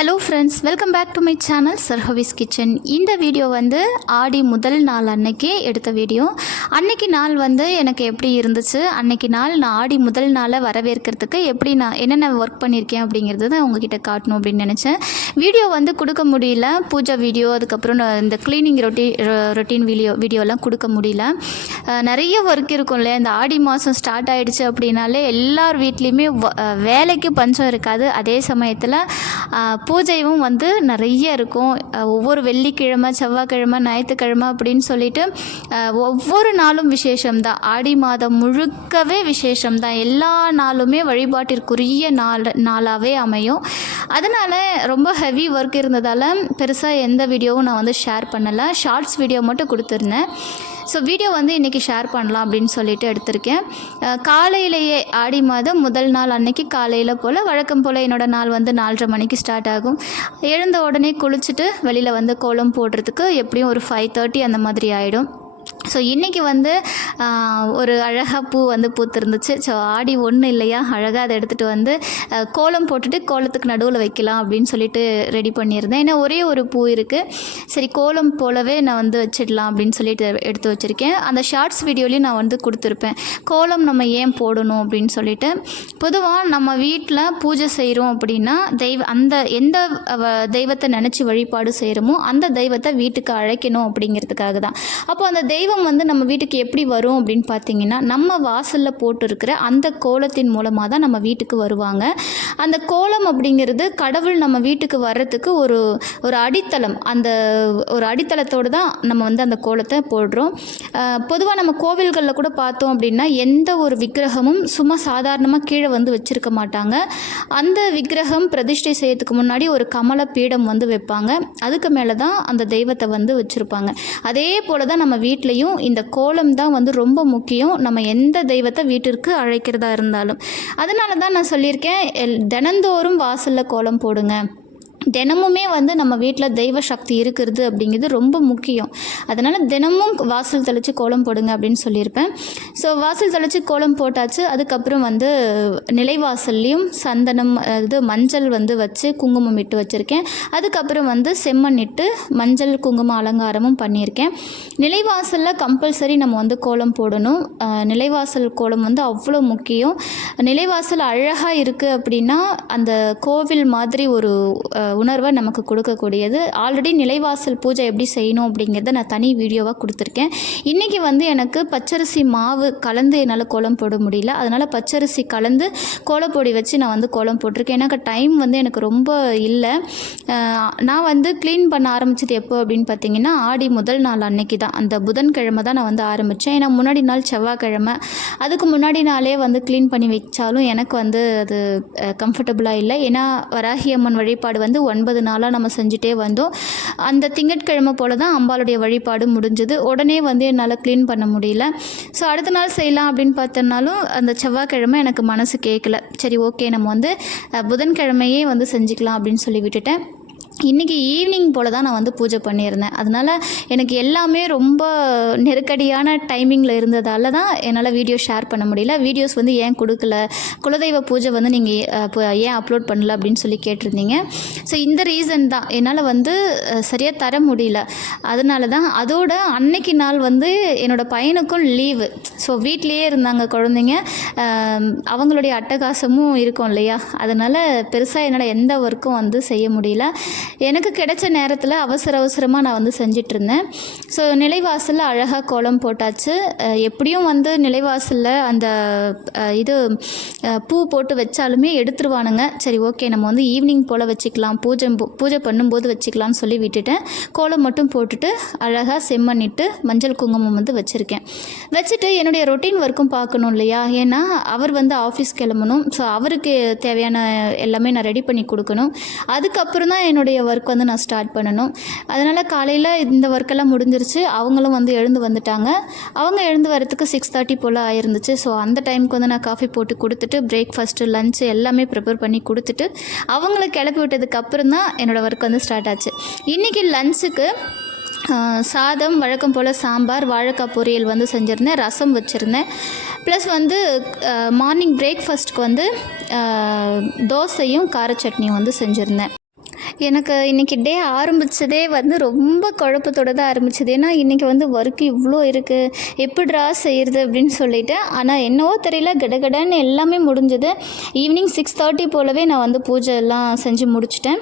Hello friends welcome back to my channel சர்ஹவிஸ் kitchen இந்த video வந்து ஆடி முதல் நாள் அன்னைக்கு எடுத்த வீடியோ அன்னைக்கு நாள் வந்து எனக்கு எப்படி இருந்துச்சு? அன்னைக்கு நாள் நான் ஆடி முதல் நாளை வரவேற்கிறதுக்கு எப்படி நான் என்னென்ன ஒர்க் பண்ணியிருக்கேன் அப்படிங்கிறது தான் உங்ககிட்ட காட்டணும் அப்படின்னு நினச்சேன். வீடியோ வந்து கொடுக்க முடியல. பூஜா வீடியோ அதுக்கப்புறம் நான் இந்த க்ளீனிங் ரொட்டி ரொட்டீன் வீடியோ வீடியோலாம் கொடுக்க முடியல. நிறைய ஒர்க் இருக்கும் இல்லையா? இந்த ஆடி மாதம் ஸ்டார்ட் ஆகிடுச்சு அப்படின்னாலே எல்லார் வீட்லேயுமே வ- வேலைக்கு பஞ்சம் இருக்காது. அதே சமயத்தில் பூஜையும் வந்து நிறைய இருக்கும். ஒவ்வொரு வெள்ளிக்கிழமை செவ்வாய்க்கிழமை ஞாயிற்றுக்கிழமை அப்படின்னு சொல்லிட்டு ஒவ்வொரு நாளும் விசேஷம்தான். ஆடி மாதம் முழுக்கவே விசேஷம்தான். எல்லா நாளுமே வழிபாட்டிற்குரிய நாள் நாளாகவே அமையும். அதனால் ரொம்ப ஹெவி ஒர்க் இருந்ததால் பெருசாக எந்த வீடியோவும் நான் வந்து ஷேர் பண்ணலை. ஷார்ட்ஸ் வீடியோ மட்டும் கொடுத்துருந்தேன். ஸோ வீடியோ வந்து இன்றைக்கி ஷேர் பண்ணலாம் அப்படின்னு சொல்லிட்டு எடுத்திருக்கேன். காலையிலேயே ஆடி மாதம் முதல் நாள் அன்னைக்கு காலையில் போல் வழக்கம் போல் என்னோடய நாள் வந்து நாலரை மணிக்கு ஸ்டார்ட் ஆகும். எழுந்த உடனே குளிச்சுட்டு வெளியில் வந்து கோலம் போடுறதுக்கு எப்படியும் ஒரு ஃபைவ் தேர்ட்டி அந்த மாதிரி ஆகிடும் ஸோ இன்றைக்கி வந்து ஒரு அழகாக பூ வந்து பூத்துருந்துச்சு. ஸோ ஆடி ஒன்று இல்லையா? அழகாக அதை எடுத்துகிட்டு வந்து கோலம் போட்டுட்டு கோலத்துக்கு நடுவில் வைக்கலாம் அப்படின்னு சொல்லிட்டு ரெடி பண்ணியிருந்தேன். ஏன்னா ஒரே ஒரு பூ இருக்குது சரி கோலம் போலவே நான் வந்து வச்சிடலாம் அப்படின்னு சொல்லிட்டு எடுத்து வச்சுருக்கேன். அந்த ஷார்ட்ஸ் வீடியோலையும் நான் வந்து கொடுத்துருப்பேன். கோலம் நம்ம ஏன் போடணும் அப்படின்னு சொல்லிட்டு. பொதுவாக நம்ம வீட்டில் பூஜை செய்கிறோம் அப்படின்னா தெய்வ அந்த எந்த தெய்வத்தை நினச்சி வழிபாடு செய்கிறோமோ அந்த தெய்வத்தை வீட்டுக்கு அழைக்கணும் அப்படிங்கிறதுக்காக தான் அப்போ அந்த தெய்வம் வந்து நம்ம வீட்டுக்கு எப்படி வரும் அப்படின்னு பார்த்தீங்கன்னா நம்ம வாசலில் போட்டிருக்கிற அந்த கோலத்தின் மூலமாக தான் நம்ம வீட்டுக்கு வருவாங்க. அந்த கோலம் அப்படிங்கிறது கடவுள் நம்ம வீட்டுக்கு வர்றதுக்கு ஒரு ஒரு அடித்தளம். அந்த ஒரு அடித்தளத்தோடு தான் நம்ம வந்து அந்த கோலத்தை போடுறோம். பொதுவாக நம்ம கோவில்களில் கூட பார்த்தோம் அப்படின்னா எந்த ஒரு விக்கிரகமும் சும்மா சாதாரணமாக கீழே வந்து வச்சுருக்க மாட்டாங்க. அந்த விக்கிரகம் பிரதிஷ்டை செய்யறதுக்கு முன்னாடி ஒரு கமல பீடம் வந்து வைப்பாங்க. அதுக்கு மேலே தான் அந்த தெய்வத்தை வந்து வச்சுருப்பாங்க. அதே போல் தான் நம்ம வீட்லேயும் இந்த கோலம் தான் வந்து ரொம்ப முக்கியம். நம்ம எந்த தெய்வத்தை வீட்டிற்கு அழைக்கிறதா இருந்தாலும். அதனால தான் நான் சொல்லியிருக்கேன் எல்- தினந்தோறும் வாசலில் கோலம் போடுங்க. தினமுமே வந்து நம்ம வீட்டில் தெய்வ சக்தி இருக்கிறது அப்படிங்கிறது ரொம்ப முக்கியம். அதனால் தினமும் வாசல் தெளித்து கோலம் போடுங்க அப்படின்னு சொல்லியிருப்பேன். ஸோ வாசல் தெளித்து கோலம் போட்டாச்சு. அதுக்கப்புறம் வந்து நிலைவாசல்லையும் சந்தனம் இது மஞ்சள் வந்து வச்சு குங்குமம் இட்டு வச்சுருக்கேன். அதுக்கப்புறம் வந்து செம்மண் இட்டு மஞ்சள் குங்குமம் அலங்காரமும் பண்ணியிருக்கேன். நிலைவாசலில் கம்பல்சரி நம்ம வந்து கோலம் போடணும். நிலைவாசல் கோலம் வந்து அவ்வளோ முக்கியம். நிலைவாசல் அழகாக இருக்குது அப்படின்னா அந்த கோவில் மாதிரி ஒரு உணர்வை நமக்கு கொடுக்கக்கூடியது. ஆல்ரெடி நிலைவாசல் பூஜை எப்படி செய்யணும் அப்படிங்கிறத நான் தனி வீடியோவாக கொடுத்துருக்கேன். இன்றைக்கி வந்து எனக்கு பச்சரிசி மாவு கலந்து என்னால் கோலம் போட முடியல. அதனால் பச்சரிசி கலந்து கோலப்பொடி வச்சு நான் வந்து கோலம் போட்டிருக்கேன். எனக்கு டைம் வந்து எனக்கு ரொம்ப இல்லை. நான் வந்து க்ளீன் பண்ண ஆரம்பிச்சது எப்போ அப்படின்னு பார்த்தீங்கன்னா ஆடி முதல் நாள் அன்னைக்கு தான். அந்த புதன்கிழமை தான் நான் வந்து ஆரம்பித்தேன் ஏன்னா முன்னாடி நாள் செவ்வாய்க்கிழமை. அதுக்கு முன்னாடி நாளே வந்து க்ளீன் பண்ணி வச்சாலும் எனக்கு வந்து அது கம்ஃபர்டபுளாக இல்லை. ஏன்னா வராகி அம்மன் வழிபாடு வந்து ஒன்பது நாளாக நம்ம செஞ்சுட்டே வந்தோம். அந்த திங்கட்கிழமை போல தான் அம்பாளுடைய வழிபாடு முடிஞ்சது. உடனே வந்து என்னால் க்ளீன் பண்ண முடியல. ஸோ அடுத்த நாள் செய்யலாம் அப்படின்னு பார்த்தனாலும் அந்த செவ்வாய்க்கிழமை எனக்கு மனசு கேட்கல சரி ஓகே நம்ம வந்து புதன்கிழமையே வந்து செஞ்சுக்கலாம் அப்படின்னு சொல்லி விட்டுட்டேன். இன்றைக்கி ஈவினிங் போல் தான் நான் வந்து பூஜை பண்ணியிருந்தேன். அதனால் எனக்கு எல்லாமே ரொம்ப நெருக்கடியான டைமிங்கில் இருந்ததால் தான் என்னால் வீடியோ ஷேர் பண்ண முடியல. வீடியோஸ் வந்து ஏன் கொடுக்கல? குலதெய்வ பூஜை வந்து நீங்கள் ஏன் அப்லோட் பண்ணல அப்படின்னு சொல்லி கேட்டிருந்தீங்க. ஸோ இந்த ரீசன் தான். என்னால் வந்து சரியாக தர முடியல. அதனால தான் அதோட அன்னைக்கு நாள் வந்து என்னோடய பையனுக்கும் லீவு ஸோ வீட்லேயே இருந்தாங்க குழந்தைங்க. அவங்களுடைய அட்டகாசமும் இருக்கும் இல்லையா? அதனால் பெருசாக என்னால் எந்த ஒர்க்கும் வந்து செய்ய முடியல. எனக்கு கிடைச்ச நேரத்தில் அவசர அவசரமாக நான் வந்து செஞ்சிட்ருந்தேன் ஸோ நிலைவாசலில் அழகாக கோலம் போட்டாச்சு. எப்படியும் வந்து நிலைவாசலில் அந்த இது பூ போட்டு வச்சாலுமே எடுத்துருவானுங்க. சரி ஓகே நம்ம வந்து ஈவினிங் போல் வச்சுக்கலாம். பூஜை பூஜை பண்ணும்போது வச்சுக்கலாம்னு சொல்லி விட்டுட்டேன். கோலம் மட்டும் போட்டுட்டு அழகாக செம்மண்ணிட்டு மஞ்சள் குங்குமம் வந்து வச்சுருக்கேன். வச்சுட்டு என்னுடைய ரொட்டீன் ஒர்க்கும் பார்க்கணும் இல்லையா? ஏன்னா அவர் வந்து ஆஃபீஸ் கிளம்பணும். ஸோ அவருக்கு தேவையான எல்லாமே நான் ரெடி பண்ணி கொடுக்கணும். அதுக்கப்புறம் தான் என்னுடைய ஒர்க் வந்து நான் ஸ்டார்ட் பண்ணணும். அதனால் காலையில் இந்த ஒர்க்கெல்லாம் முடிஞ்சிருச்சு. அவங்களும் வந்து எழுந்து வந்துட்டாங்க. அவங்க எழுந்து வரத்துக்கு சிக்ஸ் தேர்ட்டி போல் ஆயிருந்துச்சு. ஸோ அந்த டைமுக்கு வந்து நான் காஃபி போட்டு கொடுத்துட்டு பிரேக்ஃபாஸ்ட்டு லஞ்சு எல்லாமே ப்ரிப்பேர் பண்ணி கொடுத்துட்டு அவங்கள கிளப்பி விட்டதுக்கப்புறம் தான் என்னோடய ஒர்க் வந்து ஸ்டார்ட் ஆச்சு. இன்றைக்கி லஞ்சுக்கு சாதம் வழக்கம் போல் சாம்பார் வாழைக்காய் பொரியல் வந்து செஞ்சுருந்தேன். ரசம் வச்சுருந்தேன். ப்ளஸ் வந்து மார்னிங் பிரேக்ஃபாஸ்ட்டுக்கு வந்து தோசையும் கார சட்னியும் வந்து செஞ்சுருந்தேன். எனக்கு இன்றைக்கி டே ஆரம்பித்ததே வந்து ரொம்ப குழப்பத்தோடு தான் ஆரம்பிச்சது. ஏன்னா இன்றைக்கி வந்து ஒர்க்கு இவ்வளோ இருக்குது எப்படிரா செய்கிறது அப்படின்னு சொல்லிட்டு ஆனால் என்னவோ தெரியல கடகடன்னு எல்லாமே முடிஞ்சது. ஈவினிங் சிக்ஸ் தேர்ட்டி போலவே நான் வந்து பூஜை எல்லாம் செஞ்சு முடிச்சிட்டேன்.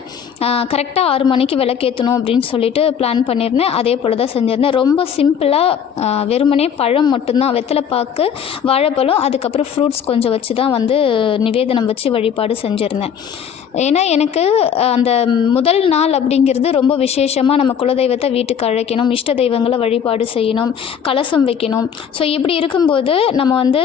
கரெக்டாக ஆறு மணிக்கு விளக்கேற்றணும் அப்படின்னு சொல்லிட்டு பிளான் பண்ணியிருந்தேன். அதே போல் தான் செஞ்சுருந்தேன். ரொம்ப சிம்பிளாக வெறுமனே பழம் மட்டும்தான் வெத்தலைப்பாக்கு வாழைப்பழம் அதுக்கப்புறம் ஃப்ரூட்ஸ் கொஞ்சம் வச்சு தான் வந்து நிவேதனம் வச்சு வழிபாடு செஞ்சுருந்தேன். ஏன்னா எனக்கு அந்த முதல் நாள் அப்படிங்கிறது ரொம்ப விசேஷமாக நம்ம குலதெய்வத்தை வீட்டுக்கு அழைக்கணும் இஷ்ட தெய்வங்களை வழிபாடு செய்யணும் கலசம் வைக்கணும். ஸோ இப்படி இருக்கும்போது நம்ம வந்து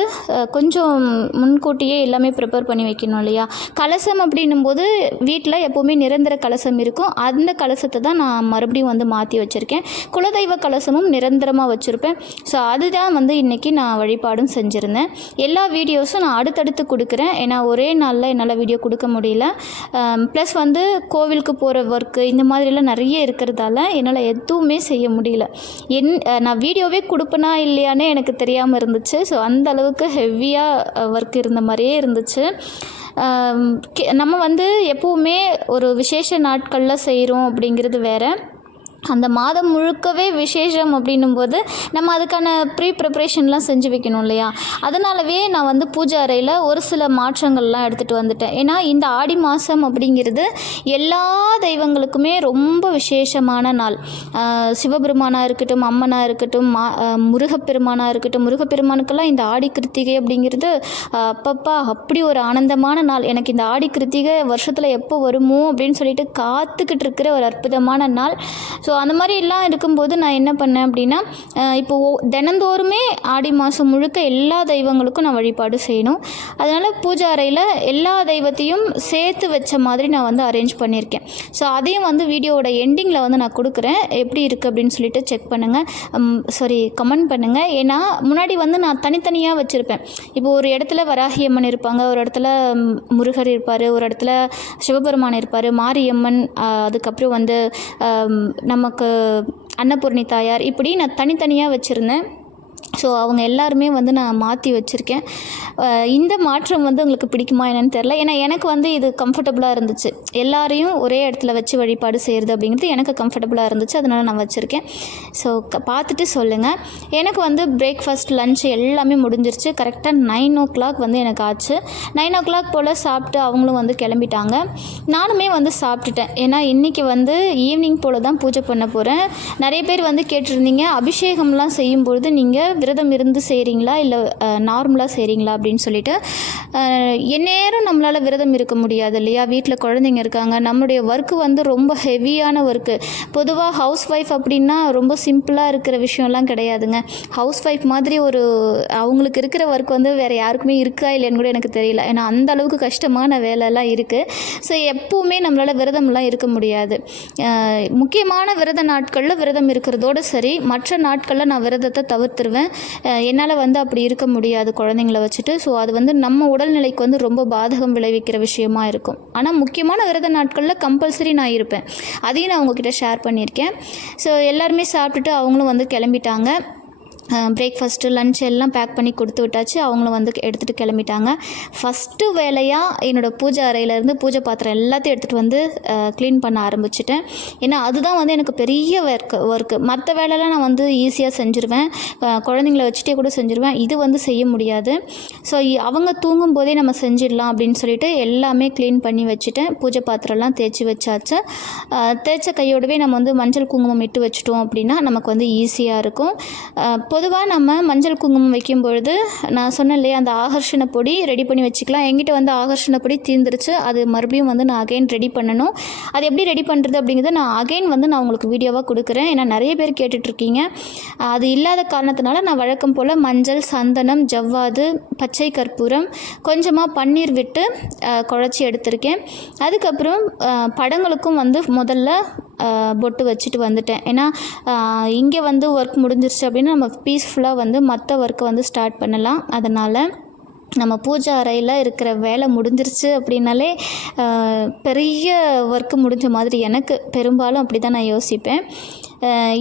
கொஞ்சம் முன்கூட்டியே எல்லாமே ப்ரிப்பேர் பண்ணி வைக்கணும் இல்லையா? கலசம் அப்படின்னும் போது வீட்டில் எப்போவுமே நிரந்தர கலசம் இருக்கும். அந்த கலசத்தை தான் நான் மறுபடியும் வந்து மாற்றி வச்சுருக்கேன். குலதெய்வ கலசமும் நிரந்தரமாக வச்சுருப்பேன். ஸோ அதுதான் வந்து இன்றைக்கி நான் வழிபாடும் செஞ்சுருந்தேன். எல்லா வீடியோஸும் நான் அடுத்தடுத்து கொடுக்குறேன். ஏன்னா ஒரே நாளில் என்னால் வீடியோ கொடுக்க முடியல. ப்ளஸ் வந்து கோவிலுக்கு போகிற ஒர்க்கு இந்த மாதிரிலாம் நிறைய இருக்கிறதால என்னால் எதுவுமே செய்ய முடியல. என் நான் வீடியோவே கொடுப்பேனா இல்லையானே எனக்கு தெரியாமல் இருந்துச்சு. ஸோ அந்த அளவுக்கு ஹெவியாக ஒர்க் இருந்த மாதிரியே இருந்துச்சு. கே- நம்ம வந்து எப்போவுமே ஒரு விசேஷ நாட்களில் செய்கிறோம் அப்படிங்கிறது வேற. அந்த மாதம் முழுக்கவே விசேஷம் அப்படின்னும் போது நம்ம அதுக்கான ப்ரீ ப்ரிப்ரேஷன்லாம் செஞ்சு வைக்கணும் இல்லையா? அதனாலவே நான் வந்து பூஜை அறையில் ஒரு சில மாற்றங்கள்லாம் எடுத்துகிட்டு வந்துட்டேன். ஏன்னா இந்த ஆடி மாதம் அப்படிங்கிறது எல்லா தெய்வங்களுக்குமே ரொம்ப விசேஷமான நாள். சிவபெருமானாக இருக்கட்டும் அம்மனாக இருக்கட்டும் மா முருகப்பெருமானாக இருக்கட்டும் முருகப்பெருமானுக்கெல்லாம் இந்த ஆடி கிருத்திகை அப்படிங்கிறது அப்பப்பா அப்படி ஒரு ஆனந்தமான நாள். எனக்கு இந்த ஆடி கிருத்திகை வருஷத்தில் எப்போ வருமோ அப்படின்னு சொல்லிட்டு காத்துக்கிட்டு இருக்கிற ஒரு அற்புதமான நாள். ஸோ அந்த மாதிரி எல்லாம் இருக்கும்போது நான் என்ன பண்ணேன் அப்படின்னா இப்போ தினந்தோறுமே ஆடி மாதம் முழுக்க எல்லா தெய்வங்களுக்கும் நான் வழிபாடு செய்யணும். அதனால் பூஜை அறையில் எல்லா தெய்வத்தையும் சேர்த்து வச்ச மாதிரி நான் வந்து அரேஞ்ச் பண்ணியிருக்கேன். ஸோ அதையும் வந்து வீடியோவோட எண்டிங்கில் வந்து நான் கொடுக்குறேன். எப்படி இருக்குது அப்படின்னு சொல்லிட்டு செக் பண்ணுங்கள் சாரி கமெண்ட் பண்ணுங்கள் ஏன்னா முன்னாடி வந்து நான் தனித்தனியாக வச்சுருப்பேன். இப்போ ஒரு இடத்துல வராகியம்மன் இருப்பாங்க ஒரு இடத்துல முருகர் இருப்பார் ஒரு இடத்துல சிவபெருமான் இருப்பார் மாரியம்மன் அதுக்கப்புறம் வந்து நம்ம நமக்கு அன்னபூர்ணி தாயார் இப்படி நான் தனித்தனியாக வச்சுருந்தேன். ஸோ அவங்க எல்லாருமே வந்து நான் மாற்றி வச்சுருக்கேன். இந்த மாற்றம் வந்து உங்களுக்கு பிடிக்குமா என்னென்னு தெரில ஏன்னா எனக்கு வந்து இது கம்ஃபர்டபுளாக இருந்துச்சு. எல்லாரையும் ஒரே இடத்துல வச்சு வழிபாடு செய்கிறது அப்படிங்கிறது எனக்கு கம்ஃபர்டபுளாக இருந்துச்சு. அதனால் நான் வச்சுருக்கேன். ஸோ பார்த்துட்டு சொல்லுங்கள் எனக்கு வந்து பிரேக்ஃபாஸ்ட் லன்ச் எல்லாமே முடிஞ்சிருச்சு. கரெக்டாக நைன் ஓ கிளாக் வந்து எனக்கு ஆச்சு. நைன் ஓ கிளாக் போல் சாப்பிட்டு அவங்களும் வந்து கிளம்பிட்டாங்க. நானுமே வந்து சாப்பிட்டுட்டேன். ஏன்னா இன்றைக்கி வந்து ஈவினிங் போல் தான் பூஜை பண்ண போகிறேன் நிறைய பேர் வந்து கேட்டிருந்தீங்க. அபிஷேகம்லாம் செய்யும்பொழுது நீங்கள் விரதம் இருந்து செய்கிறீங்களா இல்லை நார்மலாக செய்கிறீங்களா அப்படின்னு சொல்லிட்டு எந்நேரம் நம்மளால் விரதம் இருக்க முடியாது இல்லையா? வீட்டில் குழந்தைங்க இருக்காங்க. நம்மளுடைய ஒர்க்கு வந்து ரொம்ப ஹெவியான ஒர்க்கு பொதுவாக ஹவுஸ் ஒய்ஃப் அப்படின்னா ரொம்ப சிம்பிளாக இருக்கிற விஷயம்லாம் கிடையாதுங்க. ஹவுஸ் ஒய்ஃப் மாதிரி ஒரு அவங்களுக்கு இருக்கிற ஒர்க் வந்து வேறு யாருக்குமே இருக்கா இல்லைன்னு கூட எனக்கு தெரியல. ஏன்னா அந்த அளவுக்கு கஷ்டமான வேலைலாம் இருக்குது ஸோ எப்போவுமே நம்மளால் விரதம்லாம் இருக்க முடியாது. முக்கியமான விரத நாட்களில் விரதம் இருக்கிறதோட சரி மற்ற நாட்களில் நான் விரதத்தை தவிர்த்துருவேன். என்னால் வந்து அப்படி இருக்க முடியாது குழந்தைங்கள வச்சுட்டு. ஸோ அது வந்து நம்ம உடல்நிலைக்கு வந்து ரொம்ப பாதகம் விளைவிக்கிற விஷயமா இருக்கும். ஆனால் முக்கியமான விரத நாட்களில் கம்பல்சரி நான் இருப்பேன். அதையும் நான் உங்ககிட்ட ஷேர் பண்ணியிருக்கேன். ஸோ எல்லாருமே சாப்பிட்டுட்டு அவங்களும் வந்து கிளம்பிட்டாங்க. பிரேக்ஃபாஸ்ட்டு லன்ச் எல்லாம் பேக் பண்ணி கொடுத்து விட்டாச்சு. அவங்களும் வந்து எடுத்துகிட்டு கிளம்பிட்டாங்க. ஃபஸ்ட்டு வேலையாக என்னோடய பூஜை அறையிலேருந்து பூஜை பாத்திரம் எல்லாத்தையும் எடுத்துகிட்டு வந்து க்ளீன் பண்ண ஆரம்பிச்சிட்டேன். ஏன்னா அதுதான் வந்து எனக்கு பெரிய ஒர்க் ஒர்க்கு மற்ற வேலையெல்லாம் நான் வந்து ஈஸியாக செஞ்சுருவேன். குழந்தைங்கள வச்சுட்டே கூட செஞ்சுருவேன். இது வந்து செய்ய முடியாது. ஸோ அவங்க தூங்கும் போதே நம்ம செஞ்சிடலாம் அப்படின்னு சொல்லிட்டு எல்லாமே க்ளீன் பண்ணி வச்சுட்டேன். பூஜை பாத்திரம்லாம் தேய்ச்சி வச்சாச்சு. தேய்ச்ச கையோடவே நம்ம வந்து மஞ்சள் குங்குமம் இட்டு வச்சுட்டோம் அப்படின்னா நமக்கு வந்து ஈஸியாக இருக்கும். பொதுவாக நம்ம மஞ்சள் குங்குமம் வைக்கும் பொழுது நான் சொன்னேன் இல்லையா அந்த ஆகர்ஷண பொடி ரெடி பண்ணி வச்சுக்கலாம். எங்கிட்ட வந்து ஆகர்ஷண பொடி தீர்ந்துருச்சு. அது மறுபடியும் வந்து நான் அகைன் ரெடி பண்ணணும். அது எப்படி ரெடி பண்ணுறது அப்படிங்கிறத நான் அகைன் வந்து நான் உங்களுக்கு வீடியோவாக கொடுக்குறேன். ஏன்னா நிறைய பேர் கேட்டுட்ருக்கீங்க. அது இல்லாத காரணத்தினால நான் வழக்கம் போல் மஞ்சள் சந்தனம் ஜவ்வாது பச்சை கற்பூரம் கொஞ்சமாக பன்னீர் விட்டு குழச்சி எடுத்திருக்கேன். அதுக்கப்புறம் படங்களுக்கும் வந்து முதல்ல பொட்டு வச்சுட்டு வந்துட்டேன். ஏன்னா இங்கே வந்து ஒர்க் முடிஞ்சிருச்சு அப்படின்னா நம்ம பீஸ்ஃபுல்லாக வந்து மற்ற ஒர்க்கை வந்து ஸ்டார்ட் பண்ணலாம். அதனால் நம்ம பூஜை அறையில் இருக்கிற வேலை முடிஞ்சிருச்சு அப்படின்னாலே பெரிய ஒர்க்கு முடிஞ்ச மாதிரி எனக்கு. பெரும்பாலும் அப்படி தான் நான் யோசிப்பேன்.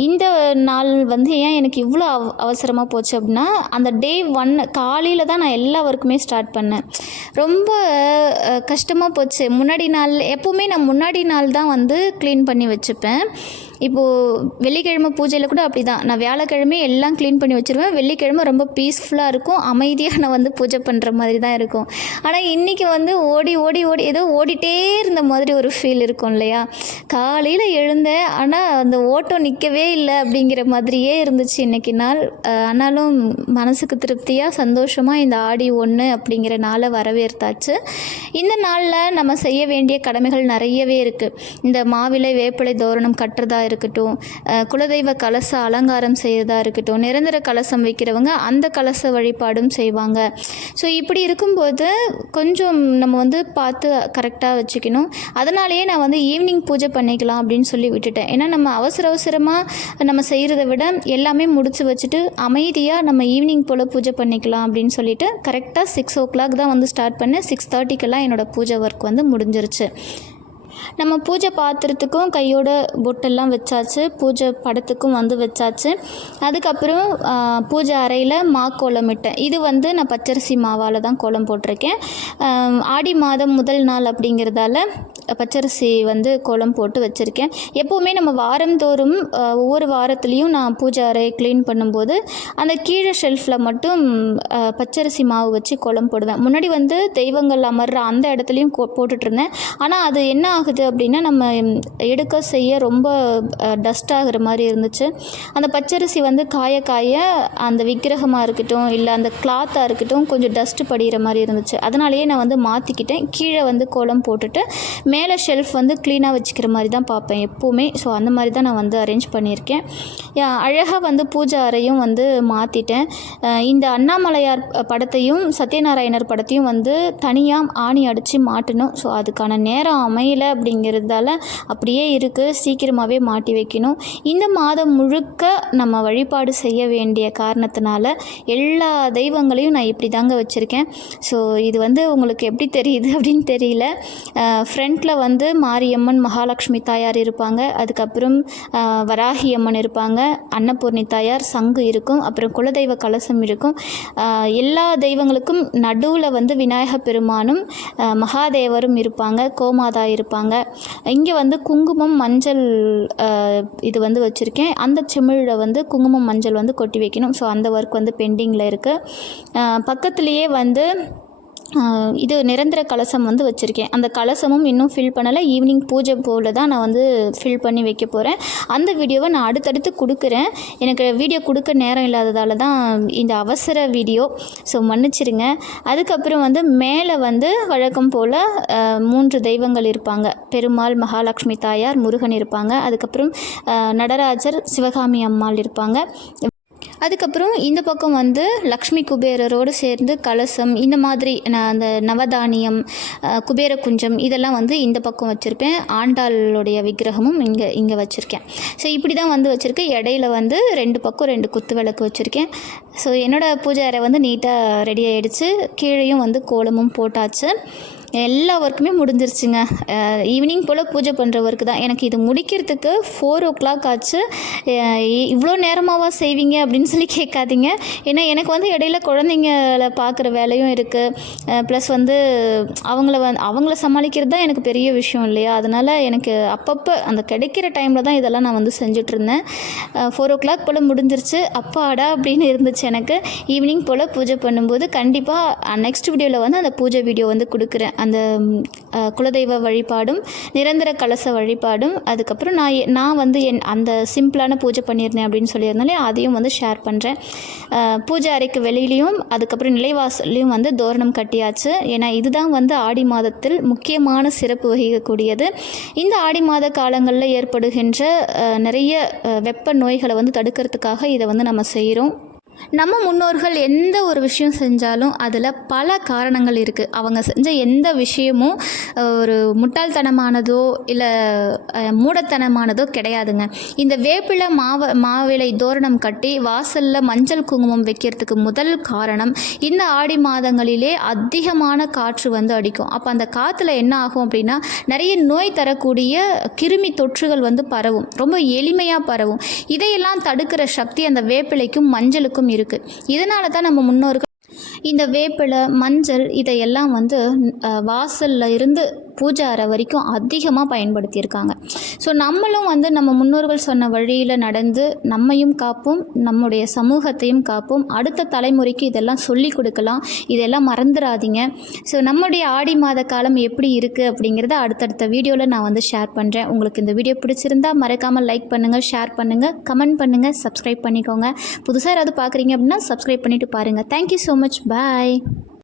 இந்த நாள் வந்து ஏன் எனக்கு இவ்வளோ அவ அவசரமாக போச்சு அப்படின்னா அந்த டே ஒன் காலையில் தான் நான் எல்லா ஒர்க்குமே ஸ்டார்ட் பண்ணேன். ரொம்ப கஷ்டமாக போச்சு. முன்னாடி நாள் எப்போவுமே நான் முன்னாடி நாள் தான் வந்து க்ளீன் பண்ணி வச்சுப்பேன். இப்போது வெள்ளிக்கிழமை பூஜையில் கூட அப்படி தான் நான் வியாழக்கிழமை எல்லாம் க்ளீன் பண்ணி வச்சுருவேன். வெள்ளிக்கிழமை ரொம்ப பீஸ்ஃபுல்லாக இருக்கும். அமைதியாக நான் வந்து பூஜை பண்ணுற மாதிரி தான் இருக்கும். ஆனால் இன்றைக்கி வந்து ஓடி ஓடி ஓடி ஏதோ ஓடிட்டே இருந்த மாதிரி ஒரு ஃபீல் இருக்கும் இல்லையா? காலையில் எழுந்தேன். ஆனால் அந்த ஓட்டம் நிற்கவே இல்லை அப்படிங்கிற மாதிரியே இருந்துச்சு இன்றைக்கி நாள். ஆனாலும் மனசுக்கு திருப்தியாக சந்தோஷமாக இந்த ஆடி ஒன்று அப்படிங்கிற நாளை வரவேற்றாச்சு. இந்த நாளில் நம்ம செய்ய வேண்டிய கடமைகள் நிறையவே இருக்குது இந்த மாவிலை வேப்பிலை தோரணம் கட்டுறதா இருக்கட்டும் குலதெய்வ கலச அலங்காரம் செய்கிறதா இருக்கட்டும் நிரந்தர கலசம் வைக்கிறவங்க அந்த கலச வழிபாடும் செய்வாங்க. ஸோ இப்படி இருக்கும்போது கொஞ்சம் நம்ம வந்து பார்த்து கரெக்டாக வச்சுக்கணும். அதனாலேயே நான் வந்து ஈவினிங் பூஜை பண்ணிக்கலாம் அப்படின்னு சொல்லி விட்டுட்டேன். ஏன்னா நம்ம அவசர அவசரமாக நம்ம செய்கிறத விட எல்லாமே முடித்து வச்சுட்டு அமைதியாக நம்ம ஈவினிங் போல் பூஜை பண்ணிக்கலாம் அப்படின்னு சொல்லிட்டு கரெக்டாக சிக்ஸ் ஓ கிளாக் தான் வந்து ஸ்டார்ட் பண்ணேன். சிக்ஸ் தேர்ட்டிக்கெல்லாம் என்னோடய பூஜை ஒர்க் வந்து முடிஞ்சிருச்சு. நம்ம பூஜை பாத்திரத்துக்கும் கையோட பொட்டெல்லாம் வச்சாச்சு பூஜை படத்துக்கும் வந்து வச்சாச்சு. அதுக்கப்புறம் பூஜை அறையில் மா கோலமிட்டேன் இது வந்து நான் பச்சரிசி மாவால் தான் கோலம் போட்டிருக்கேன். ஆடி மாதம் முதல் நாள் அப்படிங்கிறதால பச்சரிசி வந்து கோலம் போட்டு வச்சுருக்கேன். எப்போவுமே நம்ம வாரந்தோறும் ஒவ்வொரு வாரத்துலேயும் நான் பூஜை அறை க்ளீன் பண்ணும்போது அந்த கீழே ஷெல்ஃபில் மட்டும் பச்சரிசி மாவு வச்சு கோலம் போடுவேன். முன்னாடி வந்து தெய்வங்கள் அமர்ற அந்த இடத்துலையும் கோ போட்டுட்டு ஆனால் அது என்ன ஆகுது அப்படின்னா நம்ம எடுக்க செய்ய ரொம்ப டஸ்ட் ஆகிற மாதிரி இருந்துச்சு. அந்த பச்சரிசி வந்து காய காய அந்த விக்கிரகமாக இருக்கட்டும் இல்லை அந்த கிளாத்தாக இருக்கட்டும் கொஞ்சம் டஸ்ட் படிகிற மாதிரி இருந்துச்சு. அதனாலேயே நான் வந்து மாற்றிக்கிட்டேன் கீழே வந்து கோலம் போட்டுட்டு மேலே ஷெல்ஃப் வந்து க்ளீனாக வச்சுக்கிற மாதிரி தான் பார்ப்பேன் எப்போவுமே. ஸோ அந்த மாதிரி தான் நான் வந்து அரேஞ்ச் பண்ணியிருக்கேன். அழகாக வந்து பூஜை அறையும் வந்து மாற்றிட்டேன் இந்த அண்ணாமலையார் படத்தையும் சத்யநாராயணர் படத்தையும் வந்து தனியாக ஆணி அடித்து மாட்டணும். ஸோ அதுக்கான நேரம் அமையலை அப்படிங்கிறதால அப்படியே இருக்குது சீக்கிரமாகவே மாட்டி வைக்கணும். இந்த மாதம் முழுக்க நம்ம வழிபாடு செய்ய வேண்டிய காரணத்தினால எல்லா தெய்வங்களையும் நான் இப்படி தாங்க வச்சுருக்கேன். ஸோ இது வந்து உங்களுக்கு எப்படி தெரியுது அப்படின்னு தெரியல. ஃப்ரண்ட்டில் வந்து மாரியம்மன் மகாலட்சுமி தாயார் இருப்பாங்க. அதுக்கப்புறம் வராகி அம்மன் இருப்பாங்க. அன்னபூர்ணி தாயார் சங்கு இருக்கும். அப்புறம் குலதெய்வ கலசம் இருக்கும். எல்லா தெய்வங்களுக்கும் நடுவில் வந்து விநாயக பெருமானும் மகாதேவரும் இருப்பாங்க. கோமாதா இருப்பாங்க. இங்கே வந்து குங்குமம் மஞ்சள் இது வந்து வச்சுருக்கேன். அந்த செமிழில் வந்து குங்குமம் மஞ்சள் வந்து கொட்டி வைக்கணும். ஸோ அந்த ஒர்க் வந்து பெண்டிங்கில் இருக்குது பக்கத்துலேயே வந்து இது நிரந்தர கலசம் வந்து வச்சுருக்கேன். அந்த கலசமும் இன்னும் ஃபில் பண்ணலை. ஈவினிங் பூஜை போல் தான் நான் வந்து ஃபில் பண்ணி வைக்க போகிறேன் அந்த வீடியோவை நான் அடுத்தடுத்து கொடுக்குறேன். எனக்கு வீடியோ கொடுக்க நேரம் இல்லாததால் தான் இந்த அவசர வீடியோ. ஸோ மன்னிச்சிருங்க. அதுக்கப்புறம் வந்து மேலே வந்து வழக்கம் போல் மூன்று தெய்வங்கள் இருப்பாங்க. பெருமாள் மகாலட்சுமி தாயார் முருகன் இருப்பாங்க. அதுக்கப்புறம் நடராஜர் சிவகாமி அம்மாள் இருப்பாங்க. அதுக்கப்புறம் இந்த பக்கம் வந்து லக்ஷ்மி குபேரரோடு சேர்ந்து கலசம் இந்த மாதிரி நான் அந்த நவதானியம் குபேர குஞ்சம் இதெல்லாம் வந்து இந்த பக்கம் வச்சுருப்பேன். ஆண்டாளுடைய விக்கிரகமும் இங்கே இங்கே வச்சுருக்கேன். ஸோ இப்படி தான் வந்து வச்சுருக்கேன் இடையில வந்து ரெண்டு பக்கம் ரெண்டு குத்து விளக்கு வச்சுருக்கேன். ஸோ என்னோடய பூஜை அறை வந்து நீட்டாக ரெடி ஆகிடுச்சு கீழேயும் வந்து கோலமும் போட்டாச்சு. எல்லா ஒர்க்குமே முடிஞ்சிருச்சுங்க. ஈவினிங் போல் பூஜை பண்ணுற ஒர்க்கு தான். எனக்கு இது முடிக்கிறதுக்கு ஃபோர் ஓ கிளாக் ஆச்சு இவ்வளோ நேரமாவா செய்வீங்க அப்படின்னு சொல்லி கேட்காதீங்க. ஏன்னா எனக்கு வந்து இடையில குழந்தைங்கள பார்க்குற வேலையும் இருக்குது ப்ளஸ் வந்து அவங்கள வந் அவங்கள சமாளிக்கிறது தான் எனக்கு பெரிய விஷயம் இல்லையா? அதனால் எனக்கு அப்பப்போ அந்த கிடைக்கிற டைமில் தான் இதெல்லாம் நான் வந்து செஞ்சிட்ருந்தேன் ஃபோர் ஓ கிளாக் போல் முடிஞ்சிருச்சு. அப்பாடா அப்படின்னு இருந்துச்சு எனக்கு. ஈவினிங் போல் பூஜை பண்ணும்போது கண்டிப்பாக நெக்ஸ்ட் வீடியோவில் வந்து அந்த பூஜை வீடியோ வந்து கொடுக்குறேன். அந்த குலதெய்வ வழிபாடும் நிரந்தர கலச வழிபாடும் அதுக்கப்புறம் நான் எ- நான் வந்து என் அந்த சிம்பிளான பூஜை பண்ணியிருந்தேன் அப்படின்னு சொல்லியிருந்தாலே அதையும் வந்து ஷேர் பண்ணுறேன் பூஜை அறைக்கு வெளியிலையும் அதுக்கப்புறம் நிலைவாசல்லையும் வந்து தோரணம் கட்டியாச்சு. ஏன்னா இதுதான் வந்து ஆடி மாதத்தில் முக்கியமான சிறப்பு வகிக்கக்கூடியது. இந்த ஆடி மாத காலங்களில் ஏற்படுகின்ற நிறைய வெப்ப நோய்களை வந்து தடுக்கிறதுக்காக இதை வந்து நம்ம செய்கிறோம் நம்ம முன்னோர்கள் எந்த ஒரு விஷயம் செஞ்சாலும் அதில் பல காரணங்கள் இருக்குது அவங்க செஞ்ச எந்த விஷயமும் ஒரு முட்டாள்தனமானதோ இல்லை மூடத்தனமானதோ கிடையாதுங்க. இந்த வேப்பிலை மாவ மாவிலை தோரணம் கட்டி வாசலில் மஞ்சள் குங்குமம் வைக்கிறதுக்கு முதல் காரணம் இந்த ஆடி மாதங்களிலே அதிகமான காற்று வந்து அடிக்கும். அப்போ அந்த காற்றுல என்ன ஆகும் அப்படின்னா நிறைய நோய் தரக்கூடிய கிருமி தொற்றுகள் வந்து பரவும். ரொம்ப எளிமையாக பரவும். இதையெல்லாம் தடுக்கிற சக்தி அந்த வேப்பிலைக்கும் மஞ்சளுக்கும் இருக்குது இதனால தான் நம்ம முன்னோர்கள் இந்த வேப்பிலை மஞ்சள் இதையெல்லாம் வந்து வாசல்ல இருந்து பூஜை அறை வரைக்கும் அதிகமாக பயன்படுத்தியிருக்காங்க. ஸோ நம்மளும் வந்து நம்ம முன்னோர்கள் சொன்ன வழியில் நடந்து நம்மையும் காப்போம் நம்முடைய சமூகத்தையும் காப்போம். அடுத்த தலைமுறைக்கு இதெல்லாம் சொல்லி கொடுக்கலாம். இதெல்லாம் மறந்துடாதீங்க ஸோ நம்முடைய ஆடி மாத காலம் எப்படி இருக்குது அப்படிங்கிறத அடுத்தடுத்த வீடியோவில் நான் வந்து ஷேர் பண்ணுறேன் உங்களுக்கு இந்த வீடியோ பிடிச்சிருந்தா மறக்காமல் லைக் பண்ணுங்கள் ஷேர் பண்ணுங்கள் கமெண்ட் பண்ணுங்கள் சப்ஸ்கிரைப் பண்ணிக்கோங்க. புதுசாக யாராவது பார்க்குறீங்க அப்படின்னா சப்ஸ்கிரைப் பண்ணிவிட்டு பாருங்கள் தேங்க்யூ ஸோ மச் பாய்